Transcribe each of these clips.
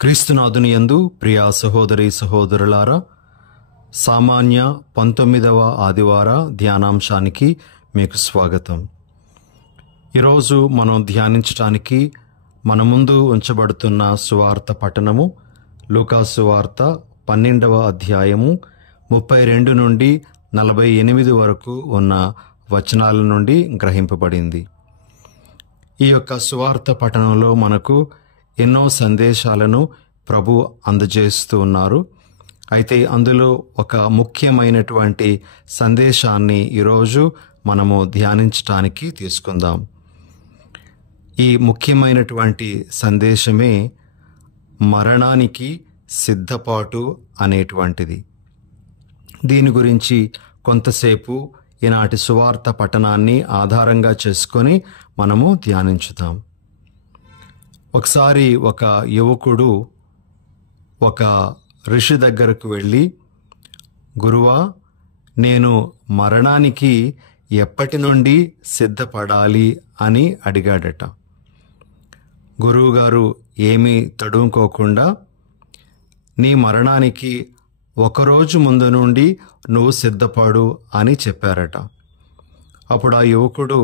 క్రీస్తునాథుని యందు ప్రియా సహోదరి సహోదరులారా, సామాన్య 19వ ఆదివార ధ్యానాంశానికి మీకు స్వాగతం. ఈరోజు మనం ధ్యానించడానికి మన ముందు ఉంచబడుతున్న సువార్త పఠనము లూకా సువార్త 12వ అధ్యాయము 32 నుండి 48 వరకు ఉన్న వచనాల నుండి గ్రహింపబడింది. ఈ యొక్క సువార్త పఠనంలో మనకు ఎన్నో సందేశాలను ప్రభు అందజేస్తూ ఉన్నారు. అయితే అందులో ఒక ముఖ్యమైనటువంటి సందేశాన్ని ఈరోజు మనము ధ్యానించటానికి తీసుకుందాం. ఈ ముఖ్యమైనటువంటి సందేశమే మరణానికి సిద్ధపాటు అనేటువంటిది. దీని గురించి కొంతసేపు ఈనాటి సువార్త పఠనాన్ని ఆధారంగా చేసుకొని మనము ధ్యానించుదాం. ఒకసారి ఒక యువకుడు ఒక ఋషి దగ్గరకు వెళ్ళి, గురువా, నేను మరణానికి ఎప్పటి నుండి సిద్ధపడాలి అని అడిగాడట. గురువుగారు ఏమీ తడుముకోకుండా, నీ మరణానికి ఒకరోజు ముందు నుండి నువ్వు సిద్ధపడు అని చెప్పారట. అప్పుడు ఆ యువకుడు,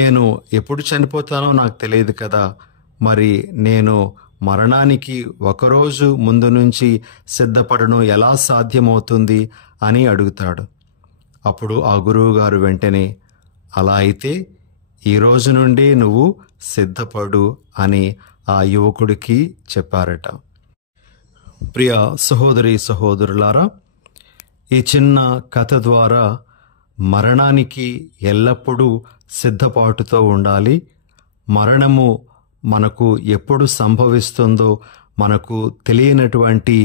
నేను ఎప్పుడు చనిపోతానో నాకు తెలియదు కదా, మరి నేను మరణానికి ఒకరోజు ముందు నుంచి సిద్ధపడడం ఎలా సాధ్యమవుతుంది అని అడుగుతాడు. అప్పుడు ఆ గురువుగారు వెంటనే, అలా అయితే ఈ రోజు నుండి నువ్వు సిద్ధపడు అని ఆ యువకుడికి చెప్పారట. ప్రియ సహోదరి సహోదరులారా, ఈ చిన్న కథ ద్వారా మరణానికి ఎల్లప్పుడూ సిద్ధపాటుతో ఉండాలి. మరణము మనకు ఎప్పుడు సంభవిస్తుందో మనకు తెలియనటువంటి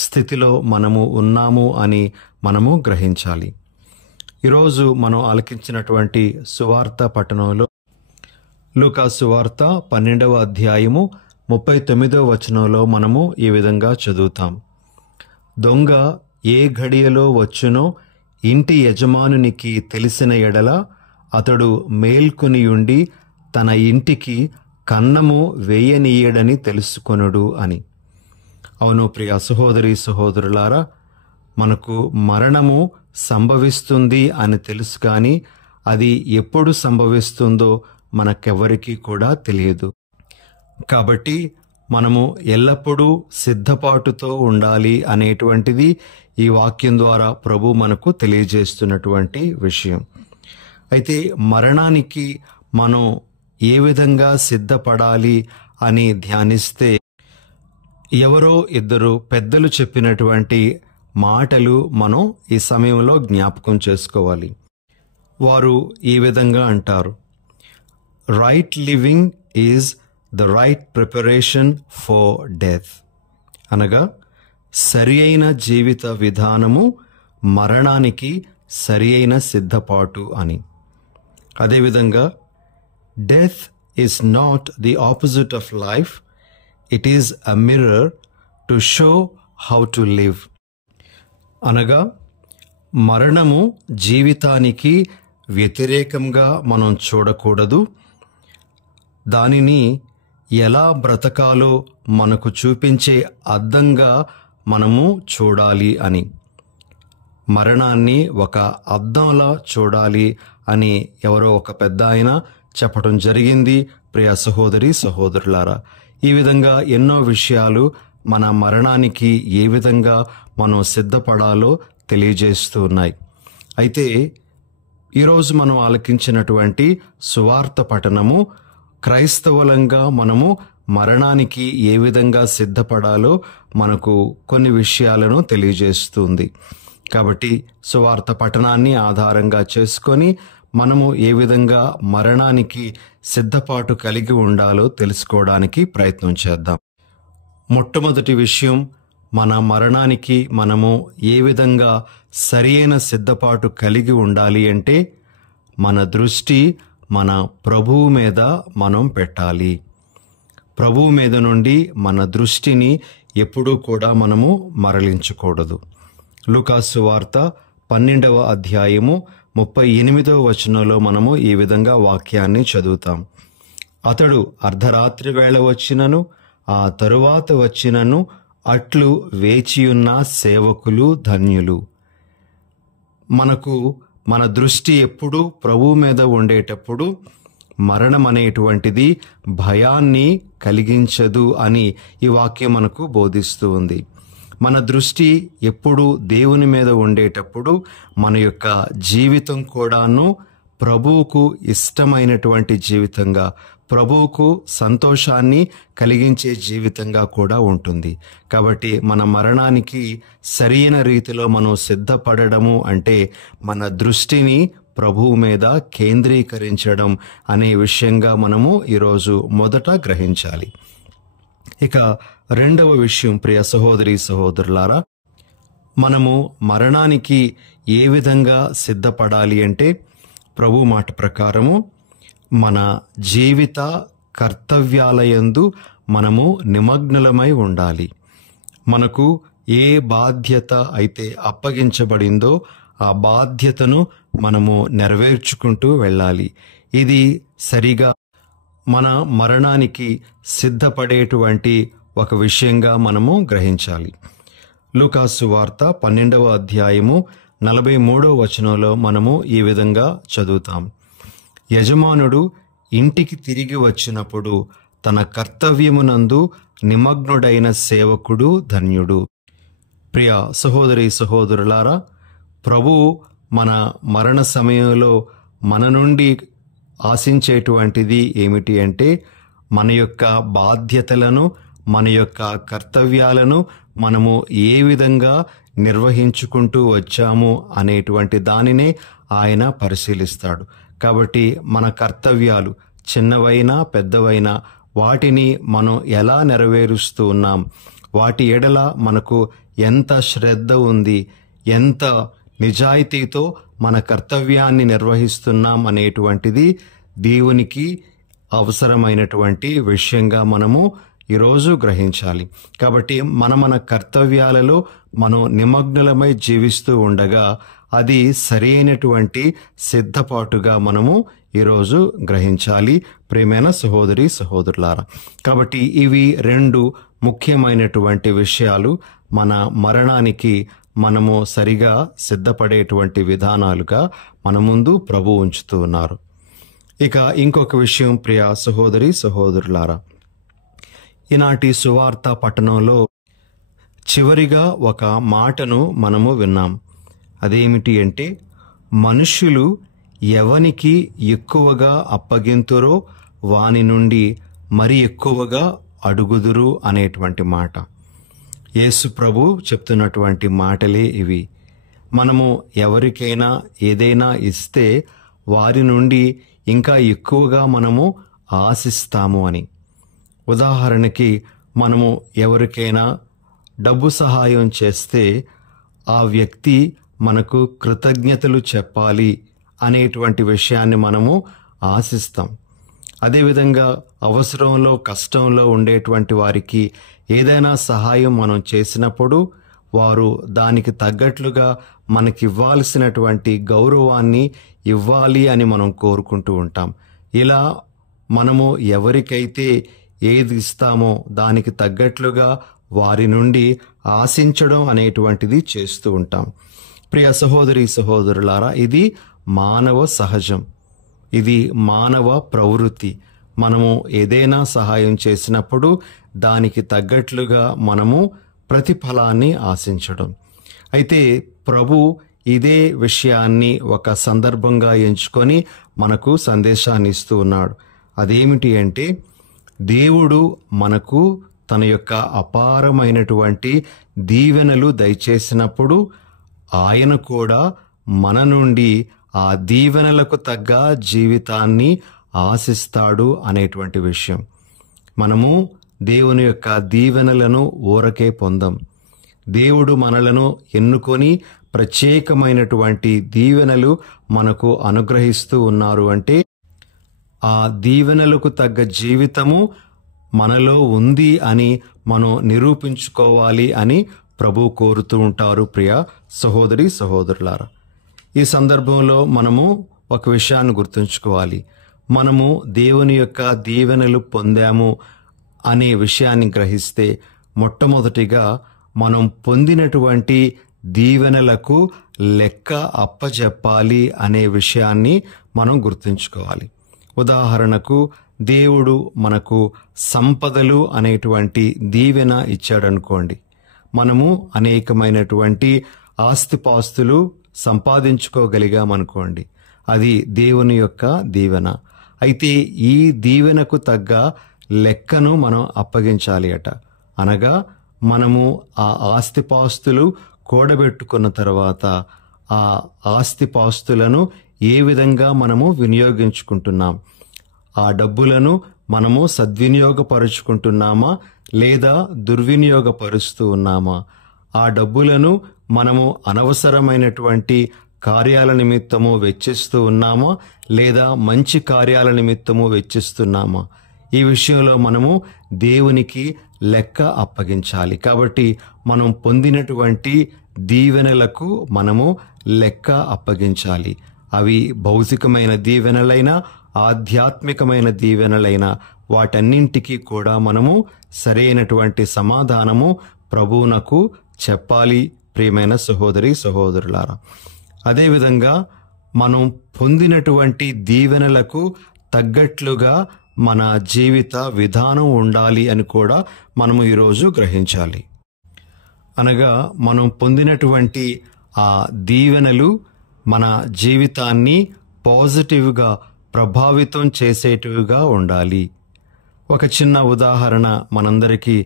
స్థితిలో మనము ఉన్నాము అని మనము గ్రహించాలి. ఈరోజు మనం ఆలకించినటువంటి సువార్త పఠనంలో లూకా సువార్త 12వ అధ్యాయము 39వ వచనంలో మనము ఈ విధంగా చదువుతాం. దొంగ ఏ ఘడియలో వచ్చునో ఇంటి యజమానునికి తెలిసిన ఎడల అతడు మేల్కొనియుండి తన ఇంటికి కన్నము వేయనీయడని తెలుసుకొనుడు అని. అవును ప్రియ సహోదరి సహోదరులారా, మనకు మరణము సంభవిస్తుంది అని తెలుసు, కానీ అది ఎప్పుడు సంభవిస్తుందో మనకెవరికీ కూడా తెలియదు. కాబట్టి మనము ఎల్లప్పుడూ సిద్ధపాటుతో ఉండాలి అనేటువంటిది ఈ వాక్యం ద్వారా ప్రభు మనకు తెలియజేస్తున్నటువంటి విషయం. అయితే మరణానికి మనం ఏ విధంగా సిద్ధపడాలి అని ధ్యానిస్తే, ఎవరో ఇద్దరు పెద్దలు చెప్పినటువంటి మాటలు మనం ఈ సమయంలో జ్ఞాపకం చేసుకోవాలి. వారు ఈ విధంగా అంటారు, right living is the right preparation for death. అనగా సరి అయిన జీవిత విధానము మరణానికి సరి అయిన సిద్ధపాటు అని. అదేవిధంగా death is not the opposite of life. It is a mirror to show how to live. అనగా మరణము జీవితానికి వ్యతిరేకంగా మనం చూడకూడదు, దానిని ఎలా బ్రతకాలో మనకు చూపించే అద్దంగా మనము చూడాలి అని. మరణాన్ని ఒక అద్దంలా చూడాలి అని ఎవరో ఒక పెద్ద ఆయన చెప్పడం జరిగింది. ప్రియ సహోదరి సహోదరులారా, ఈ విధంగా ఎన్నో విషయాలు మన మరణానికి ఏ విధంగా మనం సిద్ధపడాలో తెలియజేస్తూ ఉన్నాయి. అయితే ఈరోజు మనం ఆలకించినటువంటి సువార్త పఠనము క్రైస్తవులంగా మనము మరణానికి ఏ విధంగా సిద్ధపడాలో మనకు కొన్ని విషయాలను తెలియజేస్తుంది. కాబట్టి సువార్త పఠనాన్ని ఆధారంగా చేసుకొని మనము ఏ విధంగా మరణానికి సిద్ధపాటు కలిగి ఉండాలో తెలుసుకోవడానికి ప్రయత్నం చేద్దాం. మొట్టమొదటి విషయం, మన మరణానికి మనము ఏ విధంగా సరియైన సిద్ధపాటు కలిగి ఉండాలి అంటే, మన దృష్టి మన ప్రభువు మీద మనం పెట్టాలి. ప్రభువు మీద నుండి మన దృష్టిని ఎప్పుడూ కూడా మనము మరలించకూడదు. లూకా సువార్త 12వ అధ్యాయము 38వ వచనంలో మనము ఈ విధంగా వాక్యాన్ని చదువుతాం. అతడు అర్ధరాత్రి వేళ వచ్చినను ఆ తరువాత వచ్చినను అట్లు వేచియున్న సేవకులు ధన్యులు. మనకు మన దృష్టి ఎప్పుడూ ప్రభువు మీద ఉండేటప్పుడు మరణం అనేటువంటిది భయాన్ని కలిగించదు అని ఈ వాక్యం మనకు బోధిస్తూ ఉంది. మన దృష్టి ఎప్పుడు దేవుని మీద ఉండేటప్పుడు మన యొక్క జీవితం కూడాను ప్రభువుకు ఇష్టమైనటువంటి జీవితంగా, ప్రభువుకు సంతోషాన్ని కలిగించే జీవితంగా కూడా ఉంటుంది. కాబట్టి మన మరణానికి సరైన రీతిలో మనం సిద్ధపడము అంటే మన దృష్టిని ప్రభువు మీద కేంద్రీకరించడం అనే విషయంగా మనము ఈరోజు మొదట గ్రహించాలి. ఇక రెండవ విషయం, ప్రియ సహోదరి సహోదరులారా, మనము మరణానికి ఏ విధంగా సిద్ధపడాలి అంటే ప్రభు మాట ప్రకారము మన జీవిత కర్తవ్యాలయందు మనము నిమగ్నులమై ఉండాలి. మనకు ఏ బాధ్యత అయితే అప్పగించబడిందో ఆ బాధ్యతను మనము నెరవేర్చుకుంటూ వెళ్ళాలి. ఇది సరిగా మన మరణానికి సిద్ధపడేటువంటి ఒక విషయంగా మనము గ్రహించాలి. లూకాసు వార్త 12వ అధ్యాయము 43వ వచనంలో మనము ఈ విధంగా చదువుతాం. యజమానుడు ఇంటికి తిరిగి వచ్చినప్పుడు తన కర్తవ్యమునందు నిమగ్నుడైన సేవకుడు ధన్యుడు. ప్రియ సహోదరి సహోదరులారా, ప్రభువు మన మరణ సమయంలో మన నుండి ఆశించేటువంటిది ఏమిటి అంటే మన యొక్క బాధ్యతలను, మన యొక్క కర్తవ్యాలను మనము ఏ విధంగా నిర్వహించుకుంటూ వచ్చాము అనేటువంటి దానినే ఆయన పరిశీలిస్తాడు. కాబట్టి మన కర్తవ్యాలు చిన్నవైనా పెద్దవైనా వాటిని మనం ఎలా నెరవేరుస్తూ ఉన్నాం, వాటి ఎడల మనకు ఎంత శ్రద్ధ ఉంది, ఎంత నిజాయితీతో మన కర్తవ్యాన్ని నిర్వహిస్తున్నాం అనేటువంటిది దేవునికి అవసరమైనటువంటి విషయంగా మనము ఈరోజు గ్రహించాలి. కాబట్టి మన కర్తవ్యాలలో మనం నిమగ్నులమై జీవిస్తూ ఉండగా అది సరైనటువంటి సిద్ధపాటుగా మనము ఈరోజు గ్రహించాలి. ప్రియమైన సహోదరి సహోదరులారా, కాబట్టి ఇవి రెండు ముఖ్యమైనటువంటి విషయాలు మన మరణానికి మనము సరిగా సిద్ధపడేటువంటి విధానాలుగా మన ముందు ప్రభు ఉంచుతూ ఉన్నారు. ఇక ఇంకొక విషయం, ప్రియ సహోదరి సహోదరులారా, ఈనాటి సువార్త పట్టణంలో చివరిగా ఒక మాటను మనము విన్నాం. అదేమిటి అంటే మనుష్యులు ఎవనికి ఎక్కువగా అప్పగింతురో వాని నుండి మరి ఎక్కువగా అడుగుదురు అనేటువంటి మాట. యేసు ప్రభు చెప్తున్నటువంటి మాటలే ఇవి. మనము ఎవరికైనా ఏదైనా ఇస్తే వారి నుండి ఇంకా ఎక్కువగా మనము ఆశిస్తాము అని. ఉదాహరణకి మనము ఎవరికైనా డబ్బు సహాయం చేస్తే ఆ వ్యక్తి మనకు కృతజ్ఞతలు చెప్పాలి అనేటువంటి విషయాన్ని మనము ఆశిస్తాం. అదేవిధంగా అవసరంలో కష్టంలో ఉండేటువంటి వారికి ఏదైనా సహాయం మనం చేసినప్పుడు వారు దానికి తగ్గట్లుగా మనకివ్వాల్సినటువంటి గౌరవాన్ని ఇవ్వాలి అని మనం కోరుకుంటూ ఉంటాం. ఇలా మనము ఎవరికైతే ఏది ఇస్తామో దానికి తగ్గట్లుగా వారి నుండి ఆశించడం అనేటువంటిది చేస్తూ ఉంటాం. ప్రియ సహోదరి సహోదరులారా, ఇది మానవ సహజం, ఇది మానవ ప్రవృత్తి. మనము ఏదైనా సహాయం చేసినప్పుడు దానికి తగ్గట్లుగా మనము ప్రతిఫలాన్ని ఆశించడం. అయితే ప్రభు ఇదే విషయాన్ని ఒక సందర్భంగా ఎంచుకొని మనకు సందేశాన్ని ఇస్తూ ఉన్నాడు. అదేమిటి అంటే దేవుడు మనకు తన యొక్క అపారమైనటువంటి దీవెనలు దయచేసినప్పుడు ఆయన కూడా మన నుండి ఆ దీవెనలకు తగ్గ జీవితాన్ని ఆశిస్తాడు అనేటువంటి విషయం. మనము దేవుని యొక్క దీవెనలను ఊరకే పొందం. దేవుడు మనలను ఎన్నుకొని ప్రత్యేకమైనటువంటి దీవెనలు మనకు అనుగ్రహిస్తూ ఉన్నారు అంటే ఆ దీవెనలకు తగ్గ జీవితము మనలో ఉంది అని మనం నిరూపించుకోవాలి అని ప్రభు కోరుతూ ఉంటారు. ప్రియ సహోదరి సహోదరులారా, ఈ సందర్భంలో మనము ఒక విషయాన్ని గుర్తుంచుకోవాలి. మనము దేవుని యొక్క దీవెనలు పొందాము అనే విషయాన్ని గ్రహిస్తే మొట్టమొదటిగా మనం పొందినటువంటి దీవెనలకు లెక్క అప్పజెప్పాలి అనే విషయాన్ని మనం గుర్తుంచుకోవాలి. ఉదాహరణకు, దేవుడు మనకు సంపదలు అనేటువంటి దీవెన ఇచ్చాడనుకోండి. మనము అనేకమైనటువంటి ఆస్తిపాస్తులు సంపాదించుకోగలిగామనుకోండి. అది దేవుని యొక్క దీవెన. అయితే ఈ దీవెనకు తగ్గ లెక్కను మనం అప్పగించాలి అట. అనగా మనము ఆ ఆస్తిపాస్తులు కూడబెట్టుకున్న తర్వాత ఆ ఆస్తిపాస్తులను ఏ విధంగా మనము వినియోగించుకుంటున్నాం, ఆ డబ్బులను మనము సద్వినియోగపరుచుకుంటున్నామా లేదా దుర్వినియోగపరుస్తూ ఉన్నామా, ఆ డబ్బులను మనము అనవసరమైనటువంటి కార్యాల నిమిత్తము వెచ్చిస్తూ ఉన్నామా లేదా మంచి కార్యాల నిమిత్తము వెచ్చిస్తున్నామా, ఈ విషయంలో మనము దేవునికి లెక్క అప్పగించాలి. కాబట్టి మనం పొందినటువంటి దీవెనలకు మనము లెక్క అప్పగించాలి. అవి భౌతికమైన దీవెనలైనా ఆధ్యాత్మికమైన దీవెనలైనా వాటన్నింటికీ కూడా మనము సరైనటువంటి సమాధానము ప్రభువునకు చెప్పాలి. ప్రియమైన సహోదరి సహోదరులారా, అదేవిధంగా మనం పొందినటువంటి దీవెనలకు తగ్గట్లుగా మన జీవిత విధానం ఉండాలి అని కూడా మనము ఈరోజు గ్రహించాలి. అనగా మనం పొందినటువంటి ఆ దీవెనలు మన జీవితాన్ని పాజిటివ్గా ప్రభావితం చేసేటివిగా ఉండాలి. ఒక చిన్న ఉదాహరణ మనందరికీ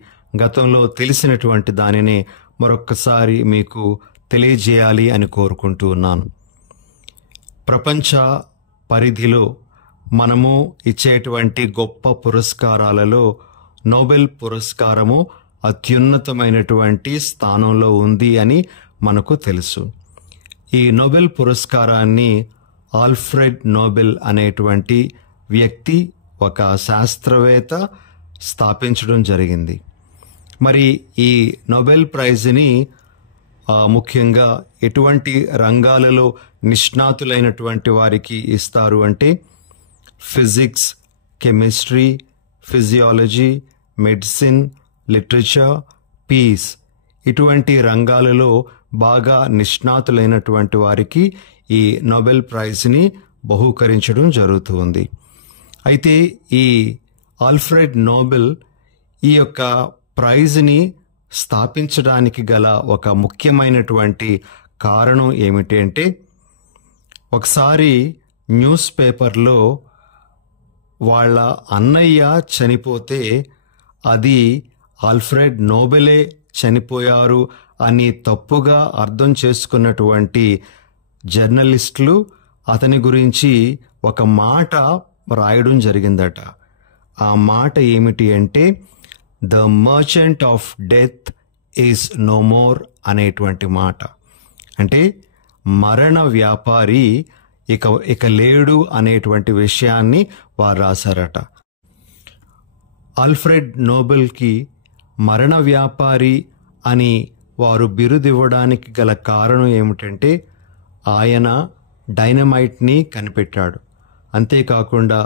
గతంలో తెలిసినటువంటి దానిని మరొక్కసారి మీకు తెలియజేయాలి అని కోరుకుంటూ ఉన్నాను. ప్రపంచ పరిధిలో మనము ఇచ్చేటువంటి గొప్ప పురస్కారాలలో నోబెల్ పురస్కారము అత్యున్నతమైనటువంటి స్థానంలో ఉంది అని మనకు తెలుసు. ఈ నోబెల్ పురస్కారాన్ని ఆల్ఫ్రెడ్ నోబెల్ అనేటువంటి వ్యక్తి, ఒక శాస్త్రవేత్త స్థాపించడం జరిగింది. మరి ఈ నోబెల్ ప్రైజ్ని ముఖ్యంగా ఎటువంటి రంగాలలో నిష్ణాతులైనటువంటి వారికి ఇస్తారు అంటే physics, chemistry, physiology, medicine, literature, peace ఇటువంటి రంగాలలో బాగా నిష్ణాతులైనటువంటి వారికి ఈ నోబెల్ ప్రైజ్ని బహూకరించడం జరుగుతుంది. అయితే ఈ ఆల్ఫ్రెడ్ నోబెల్ ఈ యొక్క ప్రైజ్ని స్థాపించడానికి గల ఒక ముఖ్యమైనటువంటి కారణం ఏమిటి అంటే, ఒకసారి న్యూస్ పేపర్లో వాళ్ళ అన్నయ్య చనిపోతే అది ఆల్ఫ్రెడ్ నోబెలే చనిపోయారు అని తప్పుగా అర్థం చేసుకున్నటువంటి జర్నలిస్టులు అతని గురించి ఒక మాట రాయడం జరిగిందట. ఆ మాట ఏమిటి అంటే, the merchant of death is no more అనేటువంటి మాట. అంటే మరణ వ్యాపారి ఇక లేడు అనేటువంటి విషయాన్ని వారు రాశారట. ఆల్ఫ్రెడ్ నోబెల్కి మరణ వ్యాపారి అని వారు బిరుదివ్వడానికి గల కారణం ఏమిటంటే, ఆయన డైనమైట్ని కనిపెట్టాడు. అంతేకాకుండా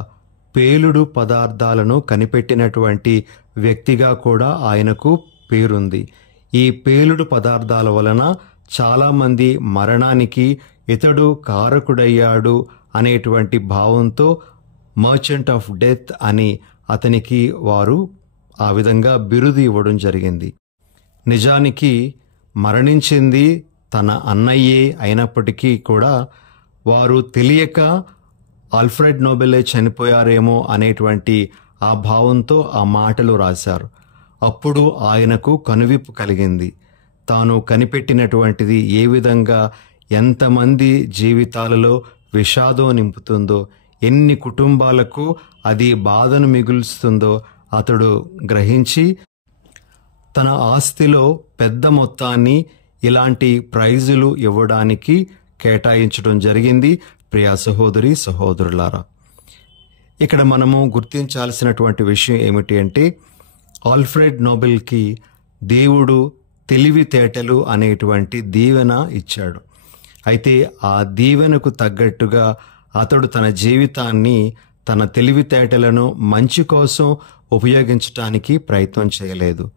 పేలుడు పదార్థాలను కనిపెట్టినటువంటి వ్యక్తిగా కూడా ఆయనకు పేరుంది. ఈ పేలుడు పదార్థాల వలన చాలామంది మరణానికి ఇతడు కారకుడయ్యాడు అనేటువంటి భావంతో మర్చెంట్ ఆఫ్ డెత్ అని అతనికి వారు ఆ విధంగా బిరుదు ఇవ్వడం జరిగింది. నిజానికి మరణించింది తన అన్నయ్యే అయినప్పటికీ కూడా వారు తెలియక ఆల్ఫ్రెడ్ నోబెలే చనిపోయారేమో అనేటువంటి ఆ భావంతో ఆ మాటలు రాశారు. అప్పుడు ఆయనకు కనువిప్పు కలిగింది. తాను కనిపెట్టినటువంటిది ఏ విధంగా ఎంతమంది జీవితాలలో విషాదం నింపుతుందో, ఎన్ని కుటుంబాలకు అది బాధను మిగులుస్తుందో అతడు గ్రహించి తన ఆస్తిలో పెద్ద మొత్తాన్ని ఇలాంటి ప్రైజులు ఇవ్వడానికి కేటాయించడం జరిగింది. ప్రియా సహోదరి సహోదరులారా, ఇక్కడ మనము గుర్తించాల్సినటువంటి విషయం ఏమిటి అంటే, ఆల్ఫ్రెడ్ నోబెల్కి దేవుడు తెలివితేటలు అనేటువంటి దీవెన ఇచ్చాడు. అయితే ఆ దీవెనకు తగ్గట్టుగా అతడు తన జీవితాన్ని, తన తెలివితేటలను మంచి కోసం ఉపయోగించటానికి ప్రయత్నం చేయలేదు.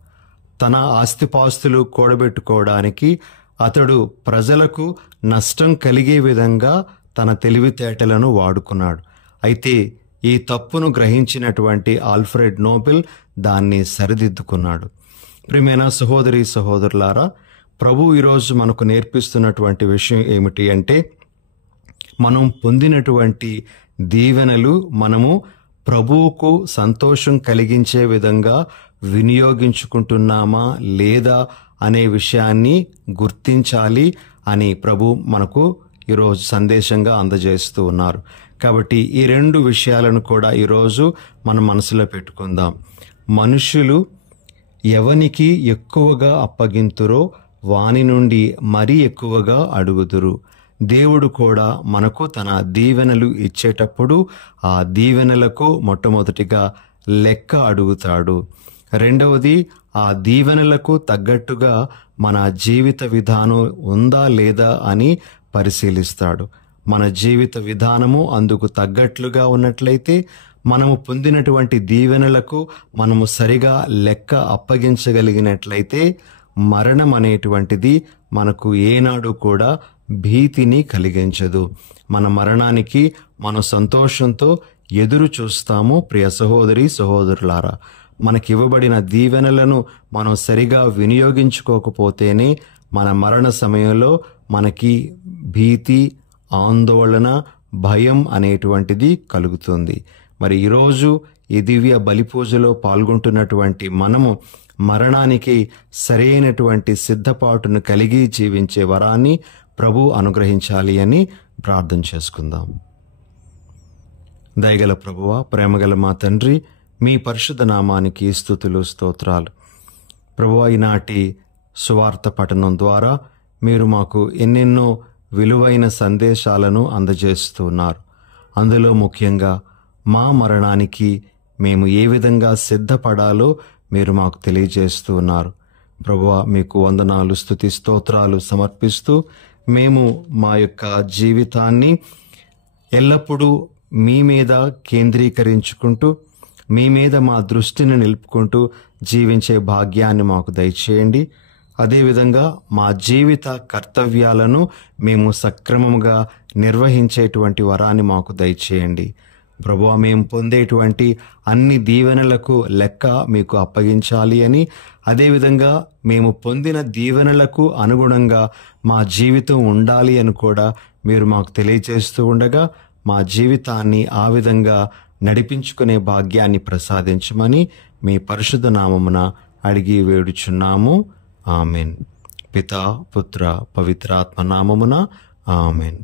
తన ఆస్తిపాస్తులు కూడబెట్టుకోవడానికి అతడు ప్రజలకు నష్టం కలిగే విధంగా తన తెలివితేటలను వాడుకున్నాడు. అయితే ఈ తప్పును గ్రహించినటువంటి ఆల్ఫ్రెడ్ నోబెల్ దాన్ని సరిదిద్దుకున్నాడు. ప్రియమైన సహోదరి సహోదరులారా, ప్రభు ఈరోజు మనకు నేర్పిస్తున్నటువంటి విషయం ఏమిటి అంటే, మనం పొందినటువంటి దీవెనలు మనము ప్రభువుకు సంతోషం కలిగించే విధంగా వినియోగించుకుంటున్నామా లేదా అనే విషయాన్ని గుర్తించాలి అని ప్రభు మనకు ఈరోజు సందేశంగా అందజేస్తూ ఉన్నారు. కాబట్టి ఈ రెండు విషయాలను కూడా ఈరోజు మనం మనసులో పెట్టుకుందాం. మనుషులు ఎవనికి ఎక్కువగా అప్పగింతురో వాని నుండి మరీ ఎక్కువగా అడుగుదురు. దేవుడు కూడా మనకు తన దీవెనలు ఇచ్చేటప్పుడు ఆ దీవెనలకు మొట్టమొదటిగా లెక్క అడుగుతాడు. రెండవది, ఆ దీవెనలకు తగ్గట్టుగా మన జీవిత విధానం ఉందా లేదా అని పరిశీలిస్తాడు. మన జీవిత విధానము అందుకు తగ్గట్లుగా ఉన్నట్లయితే, మనము పొందినటువంటి దీవెనలకు మనము సరిగా లెక్క అప్పగించగలిగినట్లయితే, మరణం అనేటువంటిది మనకు ఏనాడు కూడా భీతిని కలిగించదు. మన మరణానికి మనం సంతోషంతో ఎదురు చూస్తాము. ప్రియ సహోదరి సహోదరులారా, మనకివ్వబడిన దీవెనలను మనం సరిగా వినియోగించుకోకపోతేనే మన మరణ సమయంలో మనకి భీతి, ఆందోళన, భయం అనేటువంటిది కలుగుతుంది. మరి ఈరోజు ఈ దివ్య బలిపూజలో పాల్గొంటున్నటువంటి మనము మరణానికి సరైనటువంటి సిద్ధపాటును కలిగి జీవించే వరాన్ని ప్రభు అనుగ్రహించాలి అని ప్రార్థన చేసుకుందాం. దయగల ప్రభువా, ప్రేమగల మా తండ్రి, మీ పరిశుద్ధ నామానికి స్తుతులు స్తోత్రాలు. ప్రభువా, ఈనాటి సువార్త పఠనం ద్వారా మీరు మాకు ఎన్నెన్నో విలువైన సందేశాలను అందజేస్తున్నారు. అందులో ముఖ్యంగా మా మరణానికి మేము ఏ విధంగా సిద్ధపడాలో మీరు మాకు తెలియజేస్తూ ఉన్నారు. ప్రభువా, మీకు వందనాలు, స్తుతి స్తోత్రాలు సమర్పిస్తూ మేము మా యొక్క జీవితాన్ని ఎల్లప్పుడూ మీ మీద కేంద్రీకరించుకుంటూ, మీ మీద మా దృష్టిని నిలుపుకుంటూ జీవించే భాగ్యాన్ని మాకు దయచేయండి. అదేవిధంగా మా జీవిత కర్తవ్యాలను మేము సక్రమంగా నిర్వహించేటువంటి వరాన్ని మాకు దయచేయండి. ప్రభువా, మేము పొందేటువంటి అన్ని దీవెనలకు లెక్క మీకు అప్పగించాలి అని, అదేవిధంగా మేము పొందిన దీవెనలకు అనుగుణంగా మా జీవితం ఉండాలి అని కూడా మీరు మాకు తెలియజేస్తూ ఉండగా, మా జీవితాన్ని ఆ విధంగా నడిపించుకునే భాగ్యాన్ని ప్రసాదించమని మీ పరిశుద్ధ నామమున అడిగి వేడుచున్నాము. ఆమెన్. పితా, పుత్ర, పవిత్రాత్మ నామమున ఆమెన్.